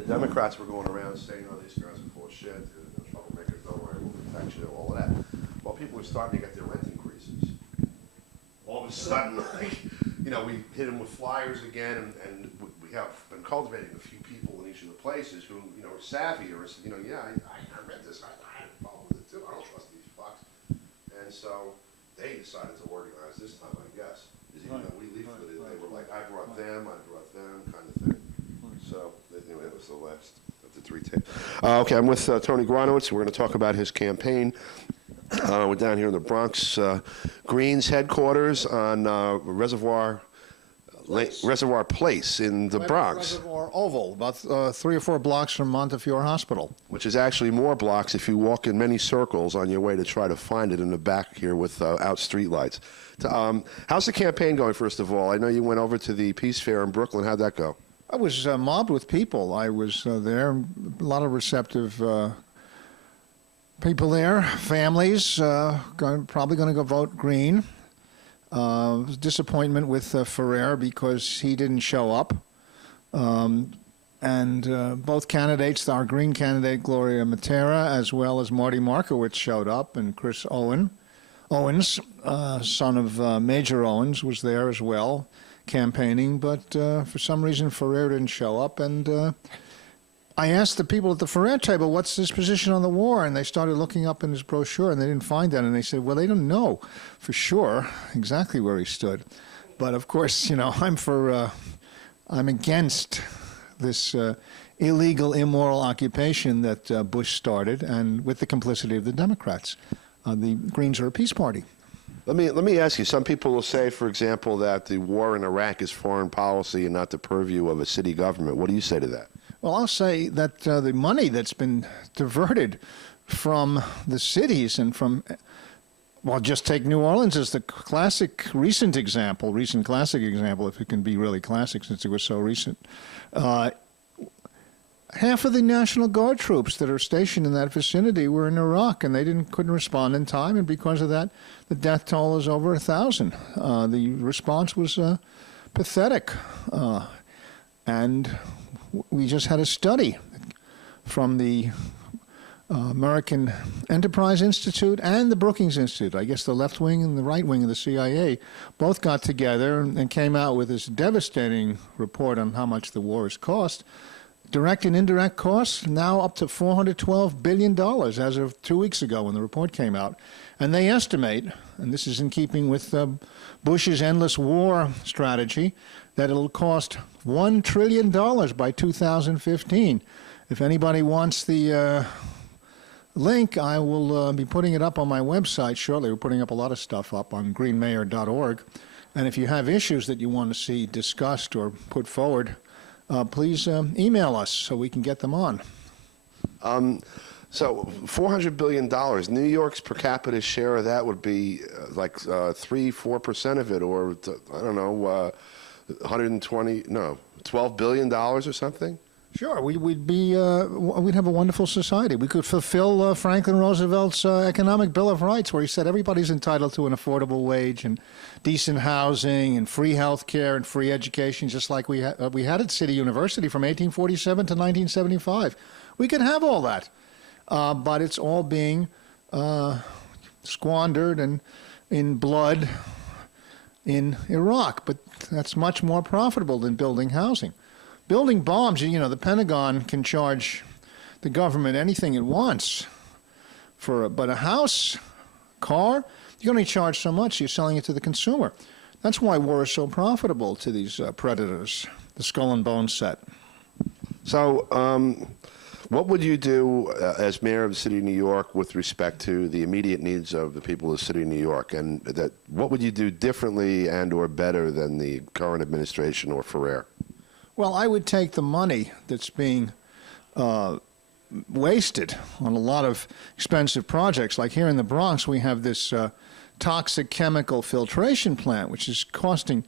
the Democrats were going around saying, "Oh, these guys are full of shit, they're troublemakers, don't worry, we'll protect you," all of that. Well, people were starting to get their rent increases. All of a sudden, like, you know, we hit them with flyers again, and we have been cultivating a few people in each of the places who, you know, are savvy, or, you know, yeah, I read this, I had a problem with it too, I don't trust these fucks. And so they decided to organize this time, I guess. Even though we leafleted, they were like, I brought them, kind of thing. So, anyway, that was the last of the three tapes. Okay, I'm with Tony GRONOWICZ. We're going to talk about his campaign. We're down here in the Bronx, Green's headquarters on Reservoir Place in the Bronx. Reservoir Oval, about 3 or 4 blocks from Montefiore Hospital. Which is actually more blocks if you walk in many circles on your way to try to find it in the back here without streetlights. How's the campaign going, first of all? I know you went over to the Peace Fair in Brooklyn. How'd that go? I was mobbed with people. I was there, a lot of receptive people there, families, probably going to go vote Green. Disappointment with Ferrer because he didn't show up. And both candidates, our Green candidate, Gloria Matera, as well as Marty Markowitz showed up, and Chris Owens, son of Major Owens, was there as well, campaigning, but for some reason Ferrer didn't show up, and I asked the people at the Ferrer table, what's his position on the war, and they started looking up in his brochure, and they didn't find that, and they said, well, they don't know for sure exactly where he stood. But of course, you know, I'm against this illegal, immoral occupation that Bush started, and with the complicity of the Democrats. The Greens are a peace party. Let me ask you, some people will say, for example, that the war in Iraq is foreign policy and not the purview of a city government. What do you say to that? Well, I'll say that the money that's been diverted from the cities and from, well, just take New Orleans as the recent classic example, if it can be really classic since it was so recent. Half of the National Guard troops that are stationed in that vicinity were in Iraq, and they couldn't respond in time, and because of that, the death toll is over 1,000. The response was pathetic, and we just had a study from the American Enterprise Institute and the Brookings Institute. I guess the left wing and the right wing of the CIA both got together and came out with this devastating report on how much the war has cost. Direct and indirect costs now up to $412 billion as of 2 weeks ago when the report came out. And they estimate, and this is in keeping with Bush's endless war strategy, that it'll cost $1 trillion by 2015. If anybody wants the link, I will be putting it up on my website shortly. We're putting up a lot of stuff up on greenmayor.org. And if you have issues that you want to see discussed or put forward, please email us so we can get them on. So $400 billion, New York's per capita share of that would be like 3-4% of it, or I don't know, $12 billion or something? Sure, we'd have a wonderful society. We could fulfill Franklin Roosevelt's economic Bill of Rights, where he said everybody's entitled to an affordable wage and decent housing and free health care and free education, just like we had at City University from 1847 to 1975. We could have all that, but it's all being squandered and in blood in Iraq. But that's much more profitable than building housing. Building bombs, you know, the Pentagon can charge the government anything it wants but a house, car, you can only charge so much. You're selling it to the consumer. That's why war is so profitable to these predators, the skull and bones set. So what would you do as mayor of the city of New York with respect to the immediate needs of the people of the city of New York? And what would you do differently and or better than the current administration or Ferrer? Well, I would take the money that's being wasted on a lot of expensive projects. Like here in the Bronx, we have this toxic chemical filtration plant, which is costing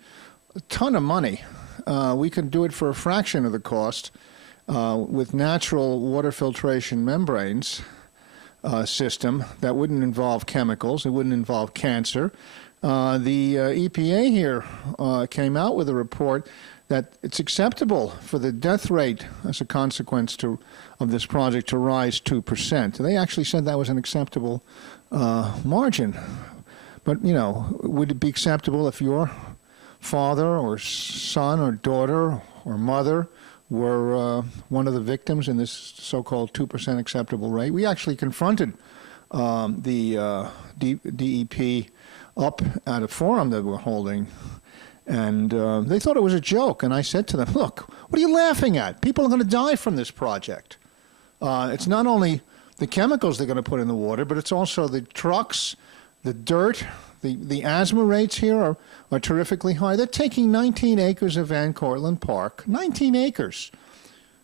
a ton of money. We could do it for a fraction of the cost with natural water filtration membranes system that wouldn't involve chemicals. It wouldn't involve cancer. The EPA here came out with a report that it's acceptable for the death rate as a consequence of this project to rise 2%. They actually said that was an acceptable margin. But, you know, would it be acceptable if your father or son or daughter or mother were one of the victims in this so-called 2% acceptable rate? We actually confronted the DEP up at a forum that we're holding, and they thought it was a joke. And I said to them, look, what are you laughing at? People are going to die from this project. It's not only the chemicals they're going to put in the water, but it's also the trucks, the dirt. The asthma rates here are terrifically high. They're taking 19 acres of Van Cortlandt Park, 19 acres.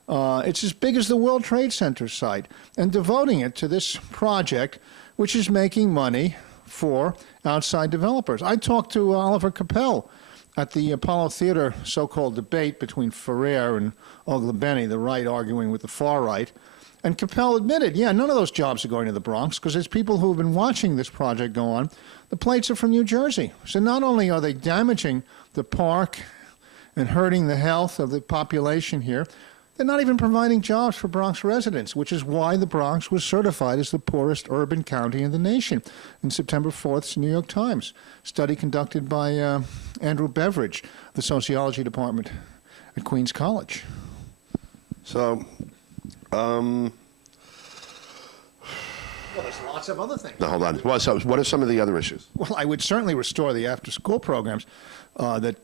It's as big as the World Trade Center site, and devoting it to this project, which is making money for outside developers. I talked to Oliver Capel at the Apollo Theater so-called debate between Ferrer and Oglebeni, the right arguing with the far right. And Capel admitted, yeah, none of those jobs are going to the Bronx because there's people who have been watching this project go on. The plates are from New Jersey. So not only are they damaging the park and hurting the health of the population here, they're not even providing jobs for Bronx residents, which is why the Bronx was certified as the poorest urban county in the nation in September 4th's New York Times. Study conducted by Andrew Beveridge, the sociology department at Queens College. So, well, there's lots of other things. now hold on. Well, so what are some of the other issues? Well, I would certainly restore the after-school programs that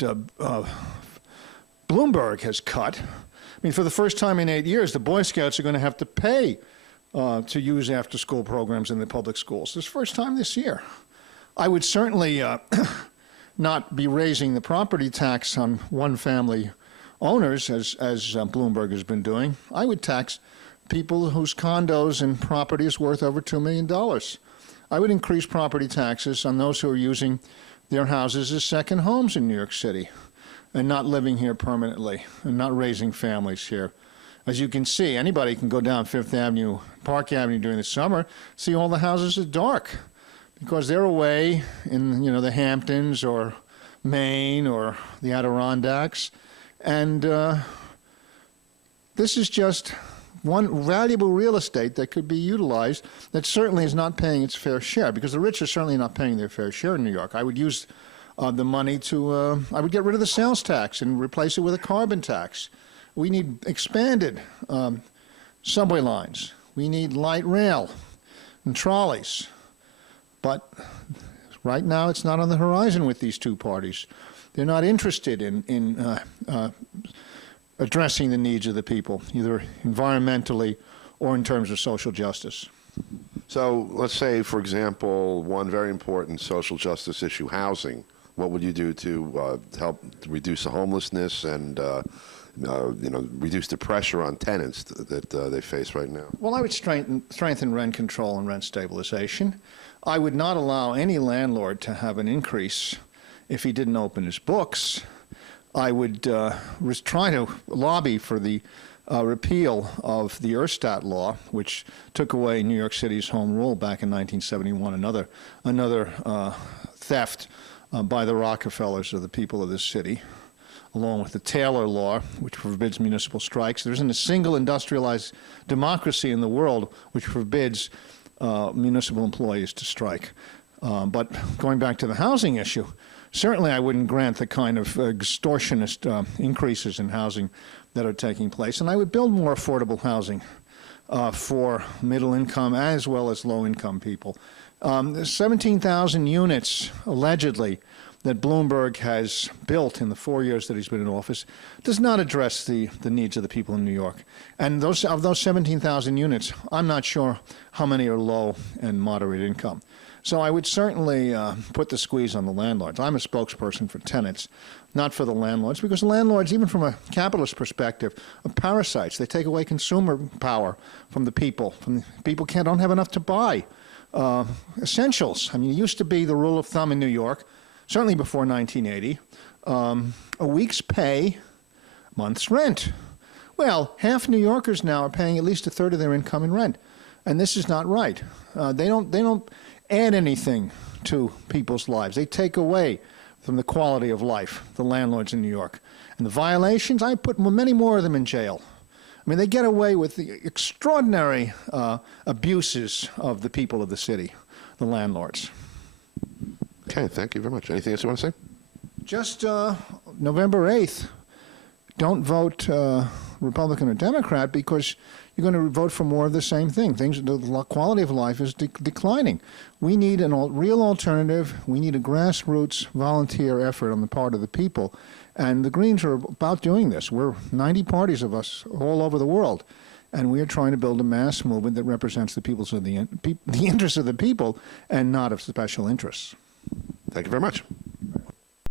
Bloomberg has cut. I mean, for the first time in 8 years, the Boy Scouts are going to have to pay to use after-school programs in the public schools. This first time this year. I would certainly not be raising the property tax on one-family owners, as Bloomberg has been doing. I would tax people whose condos and property is worth over $2 million. I would increase property taxes on those who are using their houses as second homes in New York City and not living here permanently and not raising families here. As you can see, anybody can go down Fifth Avenue, Park Avenue during the summer, see all the houses are dark because they're away in, you know, the Hamptons or Maine or the Adirondacks. And this is just one valuable real estate that could be utilized that certainly is not paying its fair share, because the rich are certainly not paying their fair share in New York. I would use the money to, I would get rid of the sales tax and replace it with a carbon tax. We need expanded subway lines. We need light rail and trolleys. But right now it's not on the horizon with these two parties. They're not interested in addressing the needs of the people, either environmentally or in terms of social justice. So let's say, for example, one very important social justice issue, housing. What would you do to help reduce the homelessness and reduce the pressure on tenants that they face right now? Well, I would strengthen rent control and rent stabilization. I would not allow any landlord to have an increase if he didn't open his books. I would try to lobby for the repeal of the Erstat law, which took away New York City's home rule back in 1971, another theft by the Rockefellers of the people of this city, along with the Taylor law, which forbids municipal strikes. There isn't a single industrialized democracy in the world which forbids municipal employees to strike. But going back to the housing issue, certainly I wouldn't grant the kind of extortionist increases in housing that are taking place. And I would build more affordable housing for middle-income as well as low-income people. 17,000 units, allegedly, that Bloomberg has built in the 4 years that he's been in office does not address the needs of the people in New York. And of those 17,000 units, I'm not sure how many are low and moderate income. So I would certainly put the squeeze on the landlords. I'm a spokesperson for tenants, not for the landlords, because the landlords, even from a capitalist perspective, are parasites. They take away consumer power from the people. People don't have enough to buy essentials. I mean, it used to be the rule of thumb in New York, certainly before 1980, a week's pay, month's rent. Well, half New Yorkers now are paying at least a third of their income in rent, and this is not right. They don't add anything to people's lives. They take away from the quality of life, the landlords in New York. And the violations, I put many more of them in jail. I mean, they get away with the extraordinary abuses of the people of the city, the landlords. Okay, thank you very much. Anything else you want to say? Just November 8th, don't vote Republican or Democrat, because you're going to vote for more of the same thing. The quality of life is declining. We need a real alternative. We need a grassroots volunteer effort on the part of the people. And the Greens are about doing this. We're 90 parties of us all over the world. And we are trying to build a mass movement that represents the interests of the people and not of special interests. Thank you very much.